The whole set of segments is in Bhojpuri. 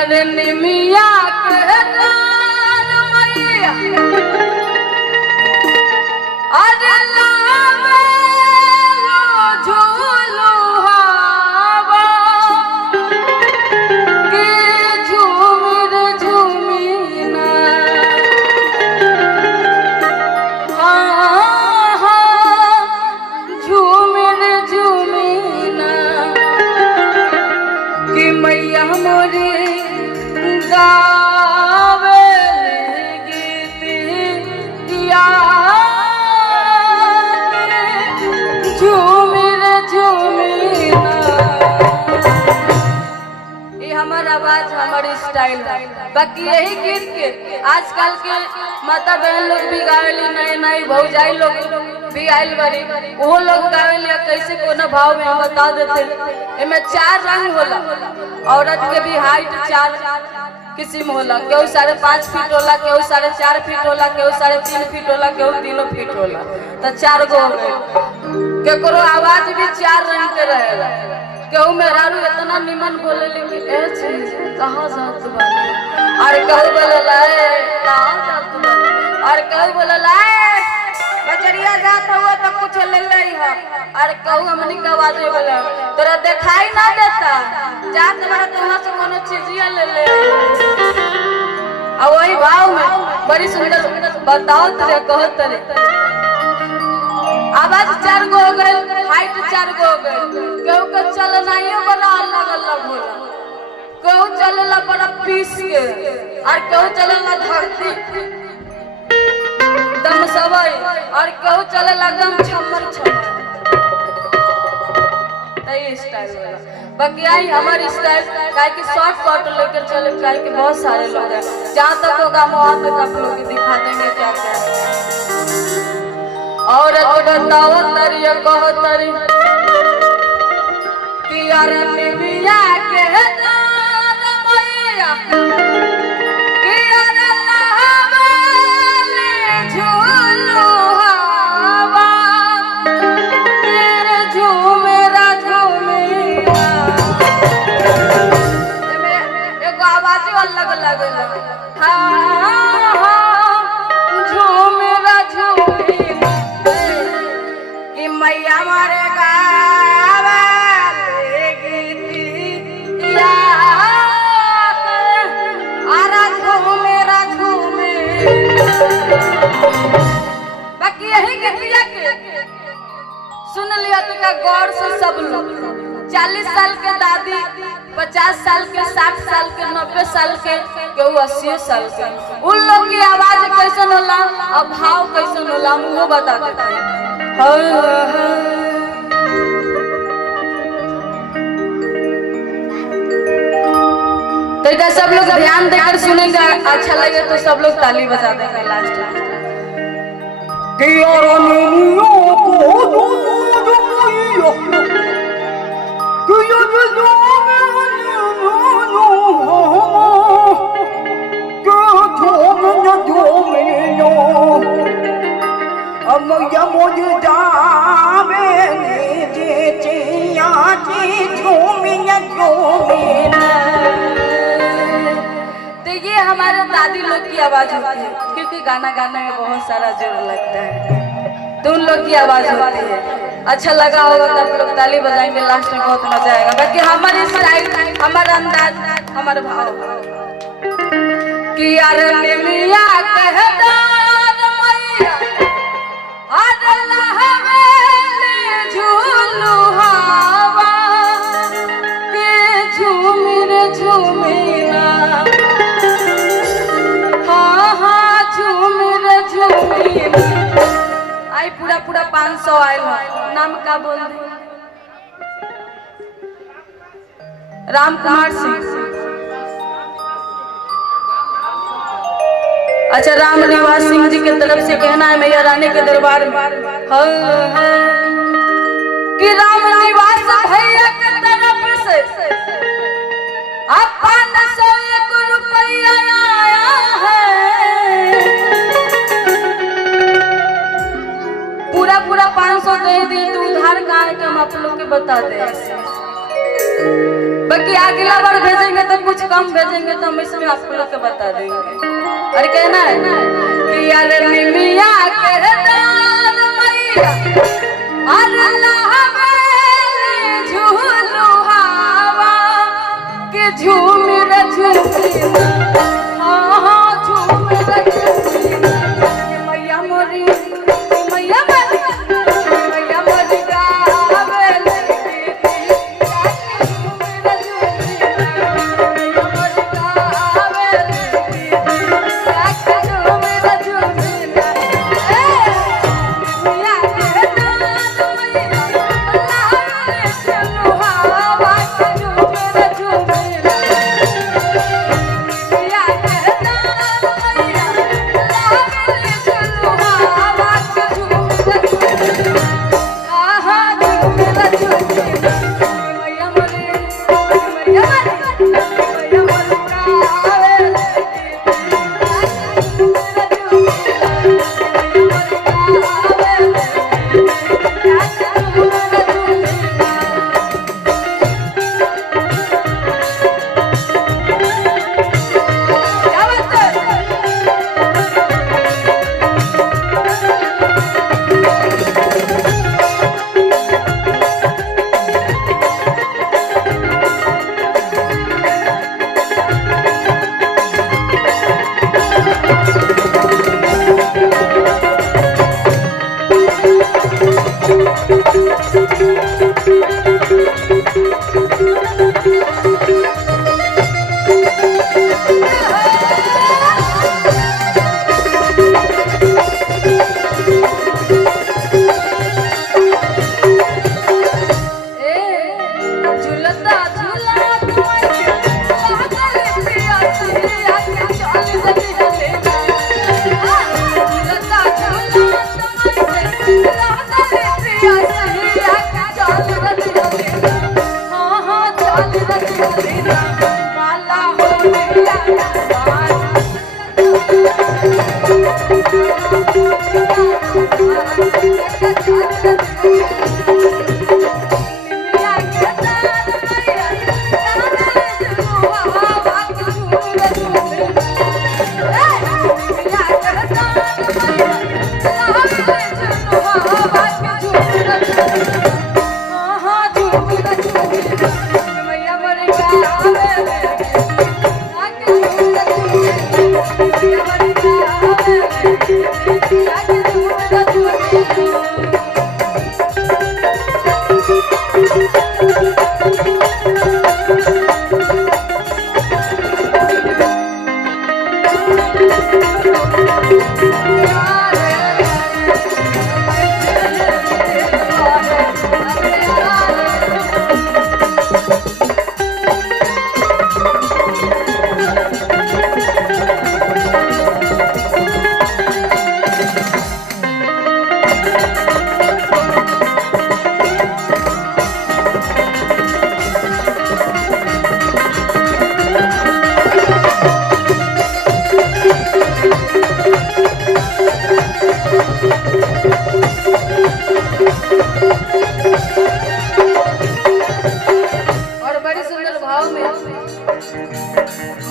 अरे निमिया के डार मैया अरे लावे लो झूलू हवा के झूमिर झूमिना हाँ हाँ झूमिर झूमिना कि मैया मोरे गावे गीतिया झूमिर झूमिना। ये हमार आवाज हमारी स्टाइल है। बाकी यही गीत के आजकल के माता बहन लोग भी गावेली, नए नए भौजाई लोग भी आयल बड़ी वो लोग गावेली। कैसे कोनो भाव में हम बता देते। इनमें 4 रंग होला। औरत के भी हाइट 4 किस्म होला। केहू 5.5 फीट होला, केहू 4.5 फीट होला, केहू 3.5 फीट होला, केहू 3 फीट होला। तो 4 गो हो गए। केकरो आवाज भी 4 रंग के रहेला। केहू मेहरारू इतना निमन बोले लेकिन ए चीज कहाँ जात बानी, और कहू बोले लाए कहाँ जात बानी, और कहू बोले लाए बजरिया जात हुआ तो कुछ ले ले है, और कहू हमनी का आवाज बोले तोरा दिखाई ना देता जात बड़ा तुहां से कोनो चीजिया ले ले। और वही भाव में बड़ी सुंदर बताओ तेरे कहो तेरे आवाज 4 गो हो गए, हाइट 4 गो हो गए। केहू के चलनाइयो बड़ा अलग अलग होला। केहू चलेला बड़ा पीस के, और केहू चलेला धरती दम सवई, और केहू चलेला एकदम छमर छमर। यही स्टाइल होला। बाकी आई हमारी स्टाइल काहे कि शॉर्ट लेकर चले, काहे कि बहुत सारे लोग हैं। जहाँ तक होगा वहाँ तक आप लोग दिखा देंगे क्या क्या है। और बताओ तरी कहो तरी कि यार निमिया के डार मैया कि यार लावे झूलू हवा तेरे झूमेरा झूमेरा। एगो आवाज अलग अलग है। हाँ हाँ झूमेरा झूमेरा कि मैया मारे गावे गीतिया आरा झूमेरा झूमेरा। बाकी यही गीतिया के सुन लिया तो का गौर से सब लोग 40 साल के दादी, 50 साल के, 60 साल के, 90 साल के, केहू 80 साल के, उन लोग की आवाज कैसन होला और भाव कैसन होला वो बता देते हैं। तो इधर सब लोग ध्यान देकर सुनेंगे, अच्छा लगे तो सब लोग ताली बजा देंगे लास्ट में। मैया मुझे जावे चिया झूमिया झूमिना। तो ये हमारे दादी लोग की आवाज होती है, क्योंकि गाना गाने में बहुत सारा जोर लगता है, तो उन लोग की आवाज होती है। अच्छा लगा होगा तो आप लोग ताली बजाएंगे, लास्ट में बहुत मजा आएगा। बाकी हमारी स्टाइल, हमारा अंदाज, हमारा भाव कि यार निमिया के डार मैया अरे लावे झूलू हवा के झूमिर झूमिना। हाँ हाँ झूमिर झूमिना। आई पूरा 500 आयल है। नाम का बोल दे? राम कुमार सिंह। अच्छा, राम निवास सिंह जी की तरफ से कहना है मैया रानी के दरबार में कि राम निवास भैया के तरफ से अपन 101 रुपया आया है। पूरा 500 दे दिए तो उधार कहाँ है, हम आप लोग के बता दे। बाकी बाकी अगला बार भेजेंगे तो कुछ कम भेजेंगे तो हम इसमें आप लोग को बता देंगे। और कहना है कि यार निमिया के दान मैया अरे लावेली झूलू हवा के झूम रे झूम हाँ हाँ झूम रे झूम मैया मोरी मैया मोरी मैया मोरी गावेली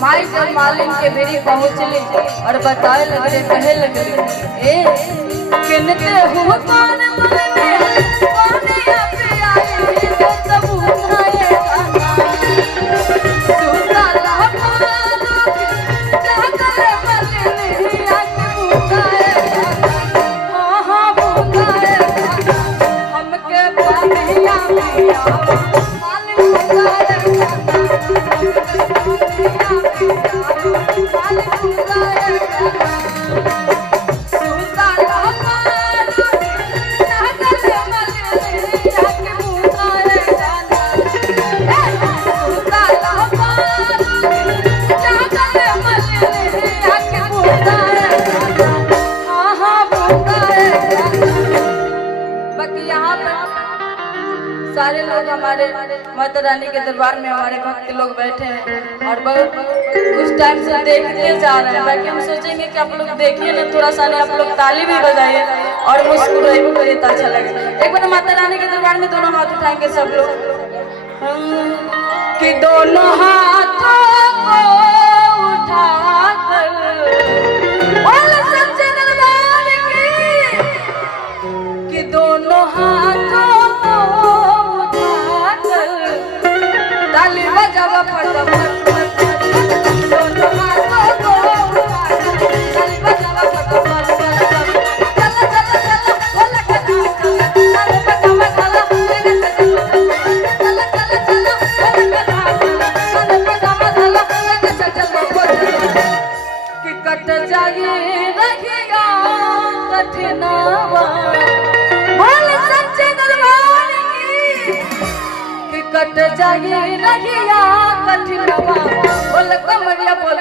माई जब मालिन के भेरी पहुँचली और बताए लगले कहे लगले ए किनते हुआ कौन मन में कौन पे आई जो सब उठाए गाना सुना ला पालो जागले मलिन आके उठाए हाँ हाँ उठाए हमके पानिया पिया मालिन उठाए सारे लोग हमारे माता रानी के दरबार में हमारे भक्त लोग बैठे हैं और बहुत उस टाइम से देखते जा रहे हैं। बाकी हम सोचेंगे कि आप लोग देखिए ना, थोड़ा सा आप लोग ताली भी बजाइए और मुस्कुराइए, करिए तो अच्छा लगे। एक बार माता रानी के दरबार में दोनों हाथ उठाएंगे सब लोग। कि दोनों हाथों को उठाकर बोल सच्चे दरबार की, कि दोनों हाथों को उठाकर ताली बजावा फटाफट, दोनों हाथों को उठाकर ताली बजावा फटाफट, चला चला चला बोला कथा चला, ताली बजावा चला, चला चला चला बोला कथा चला, ताली बजावा चला, चला चला कि कट जाए रखिया कठिनावा बोल सच्चे दरबार की, कि कट जाए रखिया कठिनावा बोल कमरिया बोल